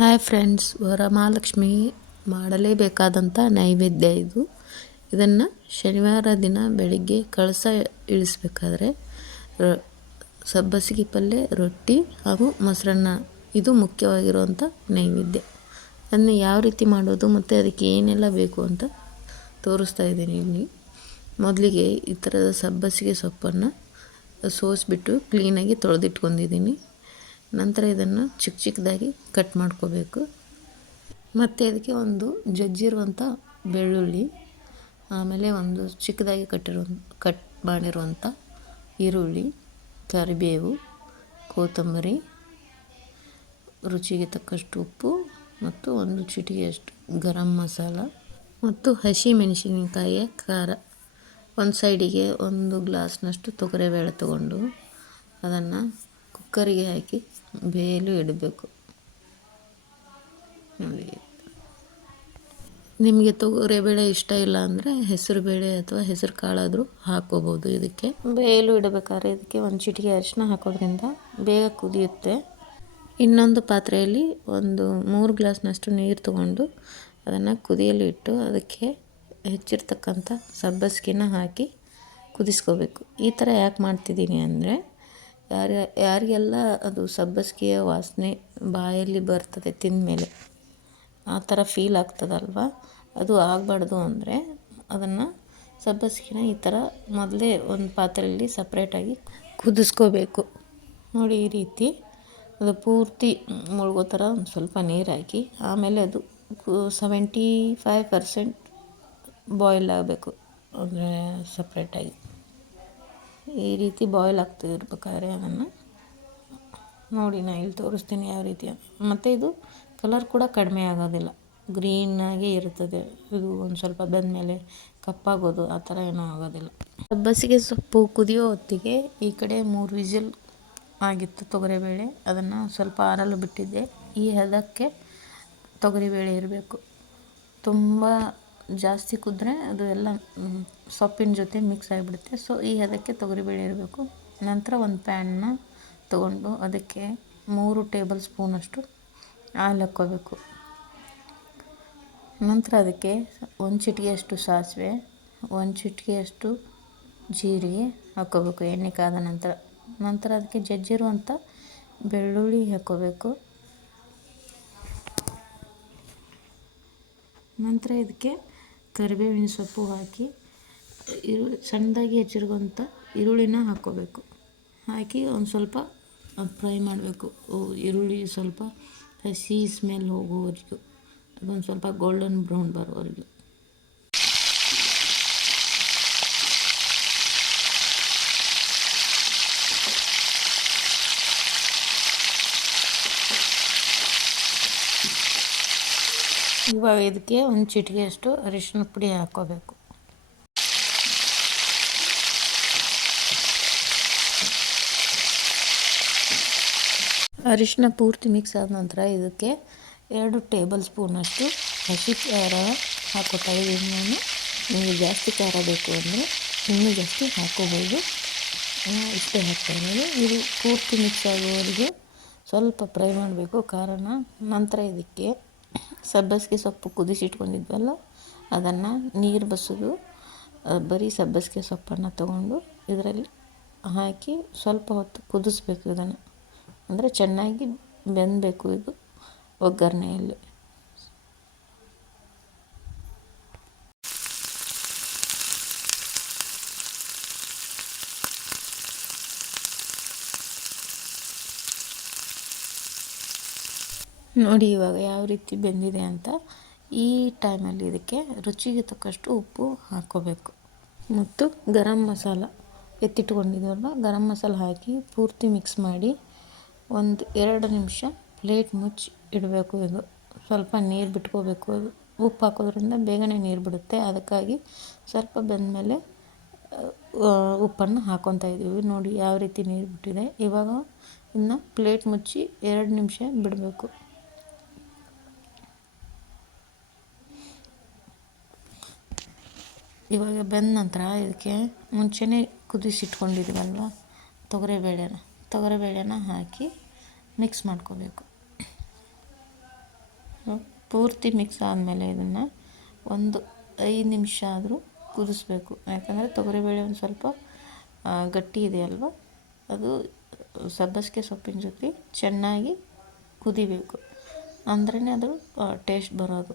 Hi friends, Varamahalakshmi ಮಾಡಲೇಬೇಕಾದಂಥ ನೈವೇದ್ಯ ಇದು. ಇದನ್ನು ಶನಿವಾರ ದಿನ ಬೆಳಿಗ್ಗೆ ಕಳಸ ಇಳಿಸ್ಬೇಕಾದ್ರೆ ಸಬ್ಬಸಿಗೆ ಪಲ್ಯ, ರೊಟ್ಟಿ ಹಾಗೂ ಮೊಸರನ್ನ ಇದು ಮುಖ್ಯವಾಗಿರುವಂಥ ನೈವೇದ್ಯ. ಅದನ್ನು ಯಾವ ರೀತಿ ಮಾಡೋದು ಮತ್ತು ಅದಕ್ಕೆ ಏನೆಲ್ಲ ಬೇಕು ಅಂತ ತೋರಿಸ್ತಾ ಇದ್ದೀನಿ ಇಲ್ಲಿ. ಮೊದಲಿಗೆ ಈ ಥರದ ಸಬ್ಬಸಿಗೆ ಸೊಪ್ಪನ್ನು ಸೋಸಿಬಿಟ್ಟು ಕ್ಲೀನಾಗಿ ತೊಳೆದಿಟ್ಕೊಂಡಿದ್ದೀನಿ. ನಂತರ ಇದನ್ನು ಚಿಕ್ಕ ಚಿಕ್ಕದಾಗಿ ಕಟ್ ಮಾಡ್ಕೋಬೇಕು. ಮತ್ತು ಅದಕ್ಕೆ ಒಂದು ಜಜ್ಜಿರುವಂಥ ಬೆಳ್ಳುಳ್ಳಿ, ಆಮೇಲೆ ಒಂದು ಚಿಕ್ಕದಾಗಿ ಕಟ್ ಮಾಡಿರುವಂಥ ಈರುಳ್ಳಿ, ಕರಿಬೇವು, ಕೊತ್ತಂಬರಿ, ರುಚಿಗೆ ತಕ್ಕಷ್ಟು ಉಪ್ಪು ಮತ್ತು ಒಂದು ಚಿಟಿಕೆಯಷ್ಟು ಗರಂ ಮಸಾಲ ಮತ್ತು ಹಸಿ ಮೆಣಸಿನಕಾಯಿಯ ಖಾರ. ಒಂದು ಸೈಡಿಗೆ ಒಂದು ಗ್ಲಾಸ್ನಷ್ಟು ತೊಗರಿಬೇಳೆ ತಗೊಂಡು ಅದನ್ನು ಕುಕ್ಕರಿಗೆ ಹಾಕಿ ಬೇಯಲು ಇಡಬೇಕು. ನೋಡಿ, ನಿಮಗೆ ತೊಗರಿಬೇಳೆ ಇಷ್ಟ ಇಲ್ಲ ಅಂದರೆ ಹೆಸರು ಬೇಳೆ ಅಥವಾ ಹೆಸರು ಕಾಳಾದರೂ ಹಾಕ್ಕೋಬೋದು. ಇದಕ್ಕೆ ಬೇಯಲು ಇಡಬೇಕಾದ್ರೆ ಇದಕ್ಕೆ ಒಂದು ಚಿಟಿಕೆ ಅರಿಶಿನ ಹಾಕೋದ್ರಿಂದ ಬೇಗ ಕುದಿಯುತ್ತೆ. ಇನ್ನೊಂದು ಪಾತ್ರೆಯಲ್ಲಿ ಒಂದು 3 ಗ್ಲಾಸ್ನಷ್ಟು ನೀರು ತಗೊಂಡು ಅದನ್ನು ಕುದಿಯಲು ಇಟ್ಟು ಅದಕ್ಕೆ ಹೆಚ್ಚಿರ್ತಕ್ಕಂಥ ಸಬ್ಬಸಿಗೆನ ಹಾಕಿ ಕುದಿಸ್ಕೋಬೇಕು. ಈ ಥರ ಯಾಕೆ ಮಾಡ್ತಿದ್ದೀನಿ ಅಂದರೆ ಯಾರಿಗೆಲ್ಲ ಅದು ಸಬ್ಬಸಿಗೆಯ ವಾಸನೆ ಬಾಯಲ್ಲಿ ಬರ್ತದೆ ತಿಂದಮೇಲೆ, ಆ ಥರ ಫೀಲ್ ಆಗ್ತದಲ್ವ, ಅದು ಆಗಬಾರ್ದು ಅಂದರೆ ಅದನ್ನು ಸಬ್ಬಸಿಗೆನ ಈ ಥರ ಮೊದಲೇ ಒಂದು ಪಾತ್ರೆಯಲ್ಲಿ ಸಪ್ರೇಟಾಗಿ ಕುದಿಸ್ಕೋಬೇಕು. ನೋಡಿ, ಈ ರೀತಿ ಅದು ಪೂರ್ತಿ ಮುಳುಗೋ ಥರ ಒಂದು ಸ್ವಲ್ಪ ನೀರು ಹಾಕಿ ಆಮೇಲೆ ಅದು 75% ಬಾಯ್ಲ್ ಆಗಬೇಕು. ಅಂದರೆ ಸಪ್ರೇಟಾಗಿ ಈ ರೀತಿ ಬಾಯ್ಲ್ ಆಗ್ತಿರ್ಬೇಕಾದ್ರೆ ಅದನ್ನು ನೋಡಿ, ನಾನು ಇಲ್ಲಿ ತೋರಿಸ್ತೀನಿ ಯಾವ ರೀತಿ. ಮತ್ತು ಇದು ಕಲರ್ ಕೂಡ ಕಡಿಮೆ ಆಗೋದಿಲ್ಲ, ಗ್ರೀನಾಗೇ ಇರ್ತದೆ. ಇದು ಒಂದು ಸ್ವಲ್ಪ ಬೆಂದಮೇಲೆ ಕಪ್ಪಾಗೋದು ಆ ಥರ ಏನೂ ಆಗೋದಿಲ್ಲ. ಸಬ್ಬಸಿಗೆ ಸೊಪ್ಪು ಕುದಿಯೋ ಹೊತ್ತಿಗೆ ಈ ಕಡೆ 3 ವಿಸಿಲ್ ಆಗಿತ್ತು ತೊಗರಿಬೇಳೆ. ಅದನ್ನು ಸ್ವಲ್ಪ ಆರಲು ಬಿಟ್ಟಿದ್ದೆ. ಈ ಹದಕ್ಕೆ ತೊಗರಿಬೇಳೆ ಇರಬೇಕು. ತುಂಬ ಜಾಸ್ತಿ ಕುದ್ರೆ ಅದು ಎಲ್ಲ ಸೊಪ್ಪಿನ ಜೊತೆ ಮಿಕ್ಸ್ ಆಗಿಬಿಡುತ್ತೆ. ಸೊ ಈ ಹದಕ್ಕೆ ತೊಗರಿಬೇಳೆ ಇರಬೇಕು. ನಂತರ ಒಂದು ಪ್ಯಾನ್ನ ತಗೊಂಡು ಅದಕ್ಕೆ 3 ಟೇಬಲ್ ಸ್ಪೂನಷ್ಟು ಆಯಿಲ್ ಹಾಕ್ಕೋಬೇಕು. ನಂತರ ಅದಕ್ಕೆ ಒಂದು ಚಿಟಿಕೆಯಷ್ಟು ಸಾಸಿವೆ, ಒಂದು ಚಿಟಿಕೆಯಷ್ಟು ಜೀರಿಗೆ ಹಾಕ್ಕೋಬೇಕು ಎಣ್ಣೆ ಕಾದ ನಂತರ. ನಂತರ ಅದಕ್ಕೆ ಜಜ್ಜಿರುವಂಥ ಬೆಳ್ಳುಳ್ಳಿ ಹಾಕ್ಕೋಬೇಕು. ನಂತರ ಇದಕ್ಕೆ ಕರಿಬೇವಿನ ಸೊಪ್ಪು ಹಾಕಿ ಸಣ್ಣದಾಗಿ ಹೆಚ್ಚಿರುವಂಥ ಈರುಳ್ಳಿನ ಹಾಕ್ಕೋಬೇಕು. ಹಾಕಿ ಒಂದು ಸ್ವಲ್ಪ ಫ್ರೈ ಮಾಡಬೇಕು. ಈರುಳ್ಳಿ ಸ್ವಲ್ಪ ಹಸಿ ಸ್ಮೆಲ್ ಹೋಗೋವರೆಗೂ, ಅದೊಂದು ಸ್ವಲ್ಪ ಗೋಲ್ಡನ್ ಬ್ರೌನ್ ಬರೋವರೆಗೂ. ಇವಾಗ ಇದಕ್ಕೆ ಒಂದು ಚಿಟಿಕೆಯಷ್ಟು ಅರಿಶಿನ ಪುಡಿ ಹಾಕ್ಕೋಬೇಕು. ಅರಿಶಿನ ಪೂರ್ತಿ ಮಿಕ್ಸ್ ಆದ ನಂತರ ಇದಕ್ಕೆ 2 ಟೇಬಲ್ ಸ್ಪೂನಷ್ಟು ಹಸಿ ಖಾರ ಹಾಕ್ಕೋತಾ ಇದ್ದೀನಿ ನಾನು. ನಿಮಗೆ ಜಾಸ್ತಿ ಖಾರ ಬೇಕು ಅಂದರೆ ಇನ್ನೂ ಜಾಸ್ತಿ ಹಾಕ್ಕೋಬೋದು. ಇಷ್ಟೇ ಹಾಕ್ತಾ ಇರೋದು. ಇದು ಪೂರ್ತಿ ಮಿಕ್ಸ್ ಆಗೋವರೆಗೂ ಸ್ವಲ್ಪ ಫ್ರೈ ಮಾಡಬೇಕು ಖಾರನ. ನಂತರ ಇದಕ್ಕೆ ಸಬ್ಬಸಿಗೆ ಸೊಪ್ಪು ಕುದಿಸಿಟ್ಕೊಂಡಿದ್ವಲ್ಲ ಅದನ್ನು ನೀರು ಬಸಿದು ಬರೀ ಸಬ್ಬಸಿಗೆ ಸೊಪ್ಪನ್ನು ತಗೊಂಡು ಇದರಲ್ಲಿ ಹಾಕಿ ಸ್ವಲ್ಪ ಹೊತ್ತು ಕುದಿಸ್ಬೇಕು. ಇದನ್ನು ಅಂದರೆ ಚೆನ್ನಾಗಿ ಬೆಂದಬೇಕು ಇದು ಒಗ್ಗರಣೆಯಲ್ಲಿ. ನೋಡಿ ಇವಾಗ ಯಾವ ರೀತಿ ಬೆಂದಿದೆ ಅಂತ. ಈ ಟೈಮಲ್ಲಿ ಇದಕ್ಕೆ ರುಚಿಗೆ ತಕ್ಕಷ್ಟು ಉಪ್ಪು ಹಾಕ್ಕೋಬೇಕು ಮತ್ತು ಗರಂ ಮಸಾಲ ಎತ್ತಿಟ್ಕೊಂಡಿದ್ವಲ್ಲ, ಗರಂ ಮಸಾಲ ಹಾಕಿ ಪೂರ್ತಿ ಮಿಕ್ಸ್ ಮಾಡಿ 1-2 ನಿಮಿಷ ಪ್ಲೇಟ್ ಮುಚ್ಚಿ ಇಡಬೇಕು. ಇದು ಸ್ವಲ್ಪ ನೀರು ಬಿಟ್ಕೋಬೇಕು. ಅದು ಉಪ್ಪು ಹಾಕೋದ್ರಿಂದ ಬೇಗನೆ ನೀರು ಬಿಡುತ್ತೆ. ಅದಕ್ಕಾಗಿ ಸ್ವಲ್ಪ ಬೆಂದಮೇಲೆ ಉಪ್ಪನ್ನು ಹಾಕ್ಕೊತಾ ಇದ್ದೀವಿ. ನೋಡಿ ಯಾವ ರೀತಿ ನೀರು ಬಿಟ್ಟಿದೆ. ಇವಾಗ ಇನ್ನು ಪ್ಲೇಟ್ ಮುಚ್ಚಿ 2 ನಿಮಿಷ ಬಿಡಬೇಕು. ಇವಾಗ ಬೆಂದ ನಂತರ ಇದಕ್ಕೆ ಮುಂಚೆನೇ ಕುದಿಸಿಟ್ಕೊಂಡಿದ್ದೀವಲ್ವ ತೊಗರಿಬೇಳೆನ ಹಾಕಿ ಮಿಕ್ಸ್ ಮಾಡ್ಕೋಬೇಕು. ಪೂರ್ತಿ ಮಿಕ್ಸ್ ಆದಮೇಲೆ ಇದನ್ನು ಒಂದು 5 ನಿಮಿಷ ಆದರೂ ಕುದಿಸ್ಬೇಕು. ಯಾಕಂದರೆ ತೊಗರಿಬೇಳೆ ಒಂದು ಸ್ವಲ್ಪ ಗಟ್ಟಿ ಇದೆ ಅಲ್ವ, ಅದು ಸಬ್ಬಸಿಗೆ ಸೊಪ್ಪಿನ ಜೊತೆ ಚೆನ್ನಾಗಿ ಕುದಿಬೇಕು, ಅಂದ್ರೇ ಅದು ಟೇಸ್ಟ್ ಬರೋದು.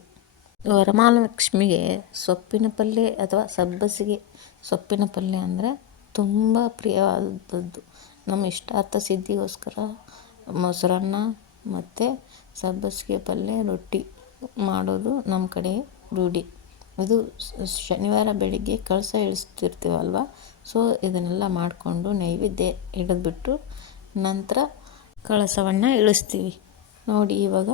ವರಮಹಾಲಕ್ಷ್ಮಿಗೆ ಸೊಪ್ಪಿನ ಪಲ್ಯ ಅಥವಾ ಸಬ್ಬಸಿಗೆ ಸೊಪ್ಪಿನ ಪಲ್ಯ ಅಂದರೆ ತುಂಬ ಪ್ರಿಯವಾದದ್ದು. ನಮ್ಮ ಇಷ್ಟಾರ್ಥ ಸಿದ್ಧಿಗೋಸ್ಕರ ಮೊಸರನ್ನ ಮತ್ತು ಸಬ್ಬಸಿಗೆ ಪಲ್ಯ ರೊಟ್ಟಿ ಮಾಡೋದು ನಮ್ಮ ಕಡೆ ರೂಢಿ. ಇದು ಶನಿವಾರ ಬೆಳಿಗ್ಗೆ ಕಳಸ ಇಳಿಸ್ತಿರ್ತೀವಲ್ವ, ಸೊ ಇದನ್ನೆಲ್ಲ ಮಾಡಿಕೊಂಡು ನೈವೇದ್ಯ ಹಿಡಿದ್ಬಿಟ್ಟು ನಂತರ ಕಳಸವನ್ನು ಇಳಿಸ್ತೀವಿ. ನೋಡಿ ಇವಾಗ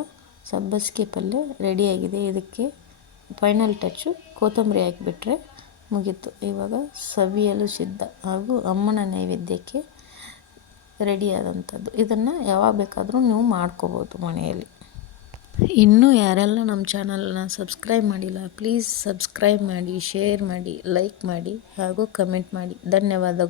ಸಬ್ಬಸಿಗೆ ಪಲ್ಯ ರೆಡಿಯಾಗಿದೆ. ಇದಕ್ಕೆ ಫೈನಲ್ ಟಚ್ಚು ಕೊತ್ತಂಬರಿ ಹಾಕಿಬಿಟ್ರೆ ಮುಗೀತು. ಇವಾಗ ಸವಿಯಲು ಸಿದ್ಧ ಹಾಗೂ ಅಮ್ಮನ ನೈವೇದ್ಯಕ್ಕೆ ರೆಡಿಯಾದಂಥದ್ದು. ಇದನ್ನು ಯಾವಾಗ ಬೇಕಾದರೂ ನೀವು ಮಾಡ್ಕೋಬೋದು ಮನೆಯಲ್ಲಿ. ಇನ್ನೂ ಯಾರೆಲ್ಲ ನಮ್ಮ ಚಾನಲನ್ನ ಸಬ್ಸ್ಕ್ರೈಬ್ ಮಾಡಿಲ್ಲ, ಪ್ಲೀಸ್ ಸಬ್ಸ್ಕ್ರೈಬ್ ಮಾಡಿ, ಶೇರ್ ಮಾಡಿ, ಲೈಕ್ ಮಾಡಿ ಹಾಗೂ ಕಮೆಂಟ್ ಮಾಡಿ. ಧನ್ಯವಾದಗಳು.